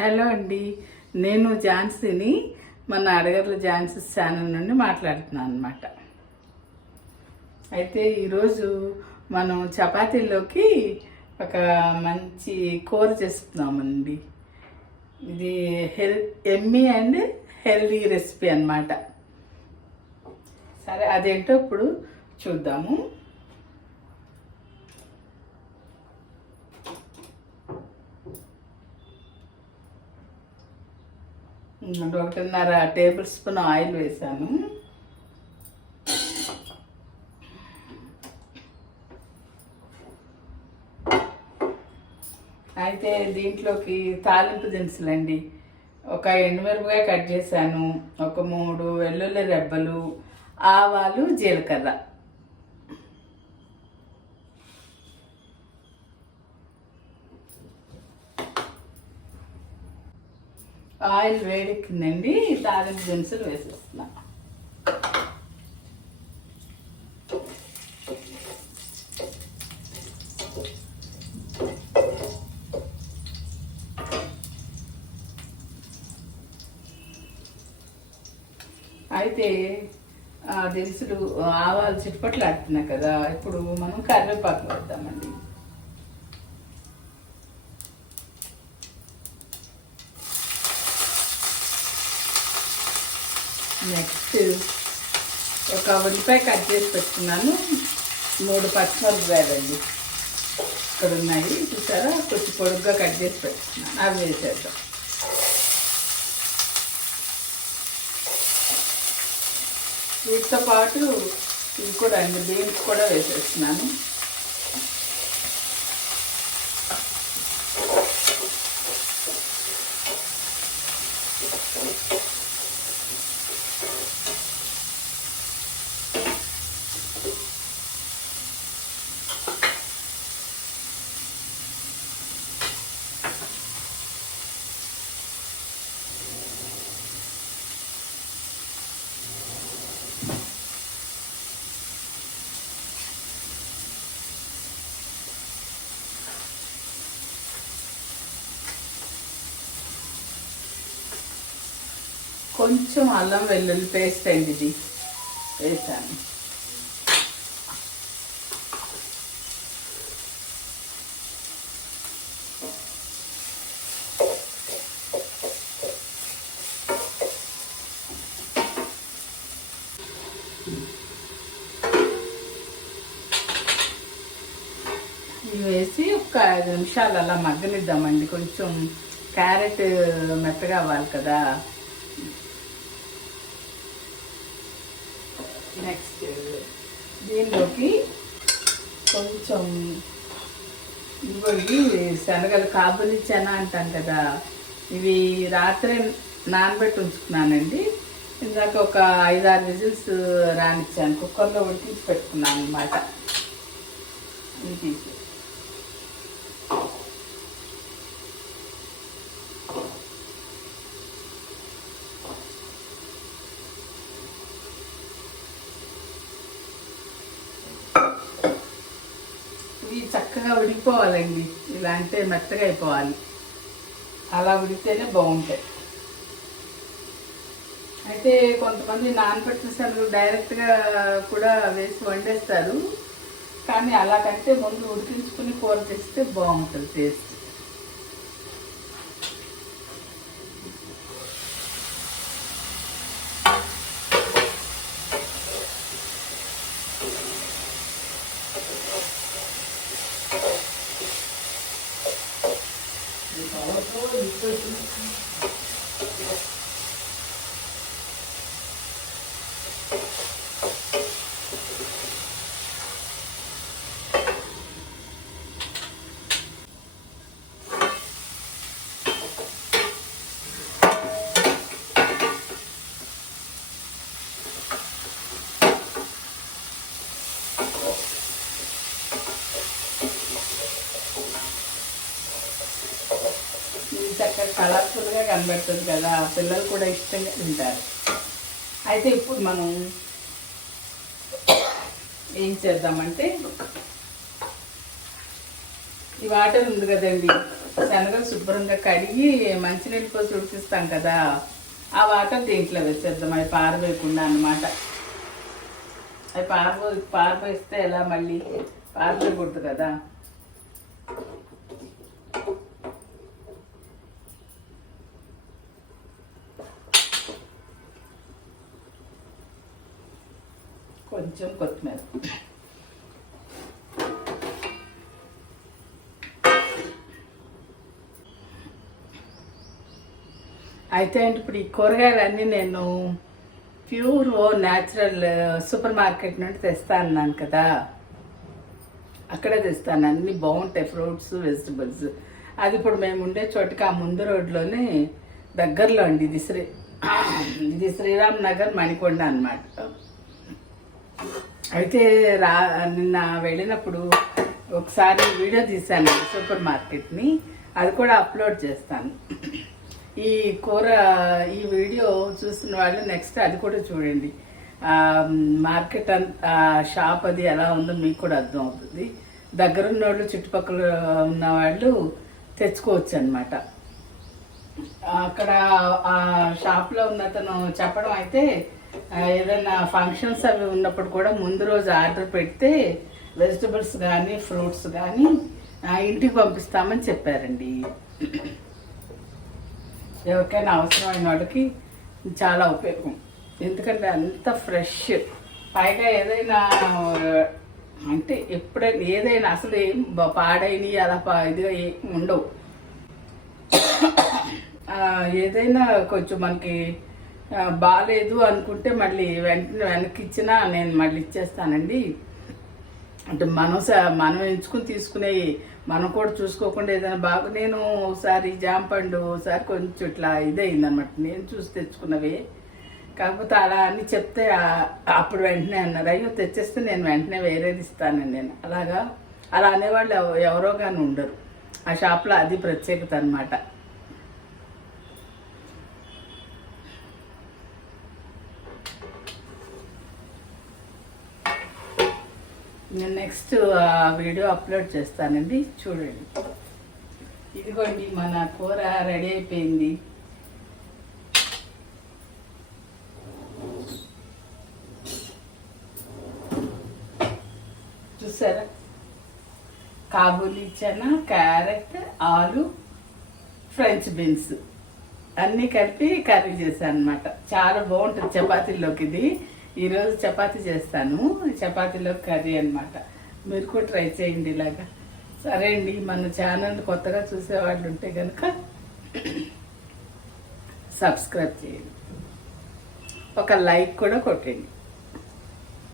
Hello అండి, నేను ఝాన్సీని మన అడగర్ల ఝాన్సీ ఛానల్ నుండి మాట్లాడుతున్నాను అనమాట. అయితే ఈరోజు మనం చపాతీలోకి ఒక మంచి కూర చేసుకున్నామండి. ఇది ఎమ్మీ అండ్ హెల్దీ రెసిపీ అన్నమాట. సరే, అదేంటో ఇప్పుడు చూద్దాము. ఒకటిన్నర టేబుల్ స్పూన్ ఆయిల్ వేసాను. అయితే దీంట్లోకి తాలింపు దినుసులండి. ఒక ఎండుమిరపకాయ కట్ చేశాను, ఒక 3 వెల్లుల్లి రెబ్బలు, ఆవాలు, జీలకర్ర. ఆయిల్ వేడెక్కిందండి, తాలింపు దినుసులు వేసేస్తున్నా. అయితే దినుసులు ఆవాలు చిట్పట్లు ఆడుతున్నాయి కదా, ఇప్పుడు మనం కరివేపాకు వేద్దామండి. నెక్స్ట్ ఒక ఉల్లిపాయ కట్ చేసి పెట్టుకున్నాను, 3 పచ్చిమిరపకాయలండి ఇక్కడ ఉన్నాయి, చూసారా, కొంచెం పొడుగ్గా కట్ చేసి పెట్టుకున్నాను. అవి వేసేద్దాం. వీటితో పాటు ఇవి కూడా అండి, బీన్స్ కూడా వేసేస్తున్నాను. కొంచెం అల్లం వెల్లుల్లి పేస్ట్ అండి, ఇది వేసాను. ఇవి వేసి ఒక 5 నిమిషాలు అలా మగ్గనిద్దామండి. కొంచెం క్యారెట్ మెత్తగా అవ్వాలి కదా. నెక్స్ట్ దీనిలోకి కొంచెం ఇవ్వండి, శనగలు కాబూలి చెనా అంటాం కదా, ఇవి రాత్రి నానబెట్టి ఉంచుకున్నానండి. ఇందాక ఒక 5-6 విజిల్స్ రానిచ్చాను, కుక్కర్లో ఉడికించి పెట్టుకున్నాను అన్నమాట. ఇవి తీసి ఇవి చక్కగా ఉడికిపోవాలండి. ఇలా అంటే మెత్తగా అయిపోవాలి, అలా ఉడికితేనే బాగుంటాయి. అయితే కొంతమంది నానబెట్టిన శనగలు డైరెక్ట్గా కూడా వేసి వండేస్తారు, కానీ అలా కంటే ముందు ఉడికించుకుని కూర చేస్తే బాగుంటుంది టేస్ట్. చక్కగా కలర్ఫుల్గా కనబడుతుంది కదా, పిల్లలు కూడా ఇష్టంగా తింటారు. అయితే ఇప్పుడు మనం ఏం చేద్దామంటే ఈ వాటర్ ఉంది కదండి, శనగలు శుభ్రంగా కడిగి మంచినీళ్ళు పోసి ఉడికిస్తాం కదా, ఆ వాటర్ దీంట్లో వేసేద్దాం. అవి పారవేయకుండా అన్నమాట. అవి పారవేస్తే ఎలా మళ్ళీ పారవేయకూడదు కదా. కొంచెం కొత్తిమీర. అయితే అంటే ఇప్పుడు ఈ కూరగాయలన్నీ నేను ప్యూర్ న్యాచురల్ సూపర్ మార్కెట్ నుండి తెస్తాను కదా, అక్కడే తెస్తాను. అన్నీ బాగుంటాయి, ఫ్రూట్స్ వెజిటబుల్స్. అది ఇప్పుడు మేము ఉండే చోటుకి ఆ ముందు రోడ్లోనే దగ్గరలో అండి. ఇది శ్రీరామ్ నగర్ మణికొండ అన్నమాట. అయితే నిన్న వెళ్ళినప్పుడు ఒకసారి వీడియో తీశాను సూపర్ మార్కెట్ని, అది కూడా అప్లోడ్ చేస్తాను. ఈ వీడియో చూస్తున్న వాళ్ళు నెక్స్ట్ అది కూడా చూడండి. మార్కెట్ షాప్ అది ఎలా ఉందో మీకు కూడా అర్థం అవుతుంది. దగ్గరున్న వాళ్ళు చుట్టుపక్కల ఉన్న వాళ్ళు తెచ్చుకోవచ్చు అనమాట. అక్కడ ఆ షాప్లో ఉన్నతను చెప్పడం అయితే ఏదైనా ఫంక్షన్స్ అవి ఉన్నప్పుడు కూడా ముందు రోజు ఆర్డర్ పెడితే వెజిటబుల్స్ కానీ ఫ్రూట్స్ కానీ ఇంటికి పంపిస్తామని చెప్పారండి. ఎవరికైనా అవసరమైన వాళ్ళకి చాలా ఉపయోగం, ఎందుకంటే అంత ఫ్రెష్. పైగా ఏదైనా అంటే ఎప్పుడైనా ఏదైనా అసలు ఏం పాడైనవి అలా ఇదిగా ఉండవు. ఏదైనా కొంచెం మనకి బాగాలేదు అనుకుంటే మళ్ళీ వెంటనే వెనక్కి ఇచ్చినా నేను మళ్ళీ ఇచ్చేస్తానండి. అంటే మనం ఎంచుకుని తీసుకునేవి మనం కూడా చూసుకోకుండా ఏదైనా నేను ఒకసారి జాంపండు, ఒకసారి కొంచెం ఇట్లా ఇదయిందనమాట, నేను చూసి తెచ్చుకున్నవి. కాకపోతే అలా అని చెప్తే అప్పుడు వెంటనే అన్నారు, అయ్యో తెచ్చేస్తే నేను వెంటనే వేరేది ఇస్తానండి. నేను అలా అనేవాళ్ళు ఎవరో కానీ ఉండరు ఆ షాప్లో. అది ప్రత్యేకత అనమాట. నేను నెక్స్ట్ వీడియో అప్లోడ్ చేస్తానండి, చూడండి. ఇదిగోండి మన కూర రెడీ అయిపోయింది. చూసారా, కాబూలీ చనా, క్యారెట్, ఆలు, ఫ్రెంచ్ బీన్స్ అన్నీ కలిపి కర్రీ చేశాను అనమాట. చాలా బాగుంటుంది చపాతీల్లోకి. ఇది ఈరోజు చపాతీ చేస్తాను, చపాతీలో కర్రీ అనమాట. మీరు కూడా ట్రై చేయండి ఇలాగా. సరే అండి, మన ఛానల్ కొత్తగా చూసేవాళ్ళు ఉంటే కనుక సబ్స్క్రైబ్ చేయండి, ఒక లైక్ కూడా కొట్టండి.